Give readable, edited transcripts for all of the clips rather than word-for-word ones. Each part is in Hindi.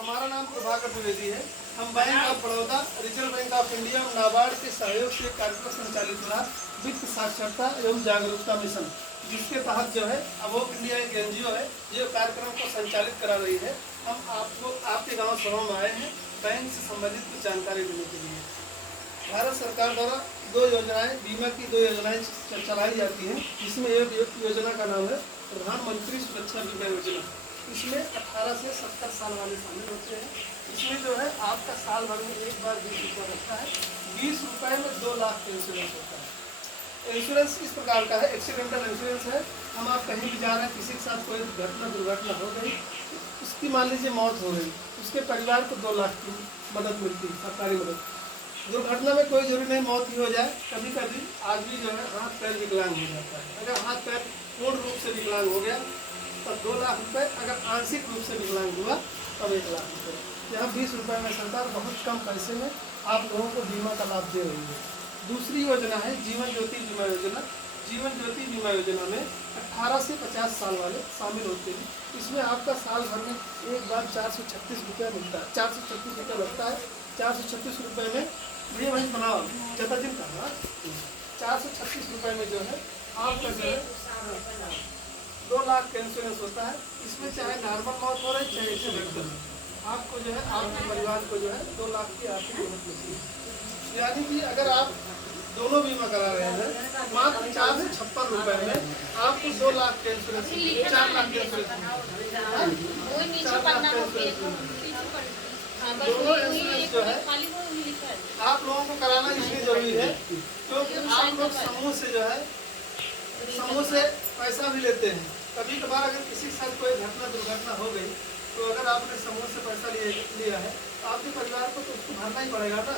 हमारा नाम प्रभाकर द्विवेदी है। हम bank of Baroda, reserve bank of India और नाबार्ड के सहयोग से कार्यक्रम संचालित हो रहा वित्त साक्षरता एवं जागरूकता मिशन, जिसके तहत जो है अवोक इंडिया एक एनजीओ है जो कार्यक्रम को संचालित करा रही है। हम आपको आपके गांव सभा में आए हैं बैंक से संबंधित कुछ जानकारी देने के लिए। भारत सरकार द्वारा दो योजनाएं, बीमा की दो योजनाएं चलाई जाती हैं, जिसमें एक योजना का नाम है प्रधानमंत्री सुरक्षा बीमा योजना। इसमें 18 से 70 साल वाले शामिल होते हैं। इसमें जो है आपका साल भर में एक बार 20 रुपये लगता है। 20 रुपये में 2 लाख का इंश्योरेंस होता है। इंश्योरेंस इस प्रकार का है, एक्सीडेंटल इंश्योरेंस है। हम आप कहीं भी जा रहे हैं, किसी के साथ कोई दुर्घटना हो गई, उसकी मान लीजिए मौत हो गई, उसके परिवार को 2 लाख की मदद मिलती है, सरकारी मदद। दुर्घटना में कोई जरूरी नहीं मौत ही हो जाए, कभी कभी आदमी जो है हाथ पैर विकलांग हो जाता है। अगर हाथ पैर पूर्ण रूप से विकलांग हो गया तब 2 लाख रुपये, अगर आंशिक रूप से विकलांग हुआ तब 1 लाख रुपये। यहाँ 20 रुपये में सरकार बहुत कम पैसे में आप लोगों को बीमा का लाभ दे रही है। दूसरी योजना है जीवन ज्योति बीमा योजना। जीवन ज्योति बीमा योजना में 18 से 50 साल वाले शामिल होते हैं। इसमें आपका साल भर में एक बार 436 रुपये मिलता है, 436 रुपये लगता है। 436 रुपये में भैया वही बनाओ ज़्यादा दिन का 436 रुपये में जो है आपका जो है 2 लाख का इंश्योरेंस होता है। इसमें चाहे नॉर्मल मौत हो रही चाहे एक्सीडेंट हो, आपको जो है आपके परिवार को जो है 2 लाख की आर्थिक मदद मिलती है। यानी कि अगर आप दोनों बीमा करा रहे हैं मात्र 4 से 56 रुपये में आपको 2 लाख का इंश्योरेंस, 4 लाख का इंश्योरेंस, 4 लाख का इंश्योरेंस। दोनों इंश्योरेंस जो है आप लोगों को कराना इसलिए जरूरी है क्योंकि आप लोग समूह से पैसा भी लेते हैं। कभी कभार अगर किसी के साथ कोई दुर्घटना हो गई तो अगर आपने समूह से पैसा लिया है तो आपके परिवार को तो उसको भरना ही पड़ेगा ना।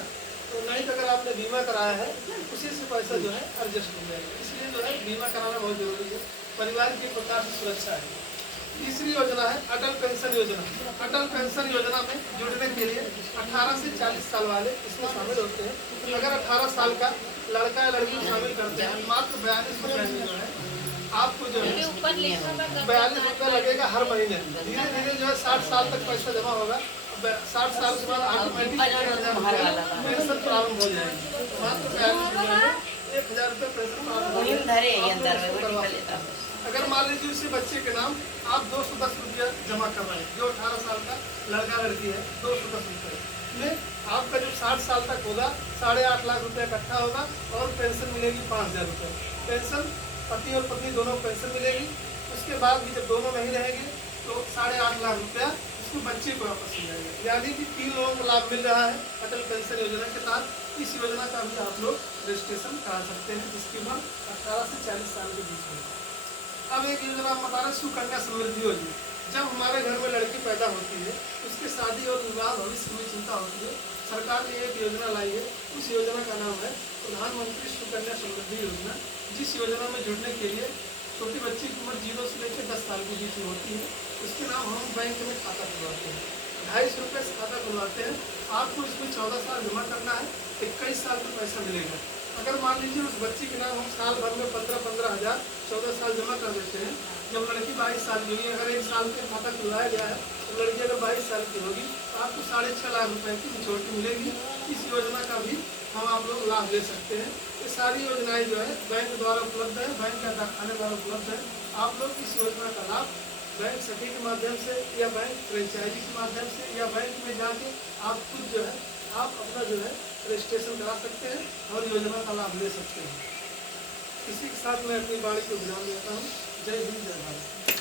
तो नहीं तो अगर आपने बीमा कराया है उसी से पैसा जो है एडजस्ट हो जाएगा। इसलिए जो है बीमा कराना बहुत जरूरी है, परिवार की एक प्रकार से सुरक्षा है। तीसरी योजना है अटल पेंशन योजना। अटल पेंशन योजना में जुड़ने के लिए 18 से 40 साल वाले इसमें शामिल होते हैं। अगर 18 साल का लड़का या लड़की शामिल करते हैं मात्र 42 रुपये में जो है आपको जो है 42 रुपये लगेगा हर महीने। धीरे धीरे जो है 60 साल तक पैसा जमा होगा। 60 साल के बाद ऑटोमेटिक पेंशन प्रारंभ हो जाएगी। मात्र 42 रुपये में 1000 रुपये पेंशन प्रारंभ होगा। अगर मान लीजिए उसी बच्चे के नाम आप 210 रुपया जमा कर रहे हैं, जो 18 साल का लड़का लड़की है, 210 रुपये में आपका जो 60 साल तक होगा 8.5 लाख रुपया इकट्ठा होगा और पेंशन मिलेगी 5000 रुपये। पेंशन पति और पत्नी दोनों को पेंशन मिलेगी। उसके बाद भी जब दोनों नहीं रहेंगे तो 8.5 लाख रुपया उसको बच्चे को वापस मिल जाएगा। यानी कि 3 लोगों को लाभ मिल रहा है अटल पेंशन योजना के तहत। इस योजना का भी आप लोग रजिस्ट्रेशन करा सकते हैं, जिसकी उम्र 18 से 40 साल के बीच में। अब एक योजना हम बता रहे सुकन्या समृद्धि योजना। जब हमारे घर में लड़की पैदा होती है उसके शादी और विवाह भविष्य में चिंता होती है, सरकार ने एक योजना लाई है। उस योजना का नाम है प्रधानमंत्री सुकन्या समृद्धि योजना। जिस योजना में जुड़ने के लिए छोटी बच्ची की उम्र 0 से लेकर 10 साल के बीच में होती है। उसके नाम हम बैंक में खाता खुलवाते हैं, 250 रुपये से खाता खुलवाते हैं। आपको इसमें 14 साल जमा करना है, 21 साल का पैसा मिलेगा। अगर मान लीजिए उस बच्ची के नाम हम साल भर में 15-15 हज़ार 14 साल जमा कर देते हैं। जब लड़की 22 साल की होगी, अगर 1 साल के खाता खुलवाया गया है तो लड़की अगर 22 साल की होगी तो आपको 6.5 लाख रुपए की सिक्योरिटी मिलेगी। इस योजना का भी हम आप लोग लाभ ले सकते हैं। ये सारी योजनाएं जो है बैंक द्वारा उपलब्ध है, बैंक के डाकखाने द्वारा उपलब्ध है। आप लोग इस योजना का लाभ बैंक सखी के माध्यम से या बैंक फ्रेंचाइजी के माध्यम से या बैंक में जाके आप खुद जो है आप अपना जो है रजिस्ट्रेशन करा सकते हैं और योजना का लाभ ले सकते हैं। इसी के साथ मैं अपनी वाणी को विराम देता हूँ। जय हिंद, जय भारत।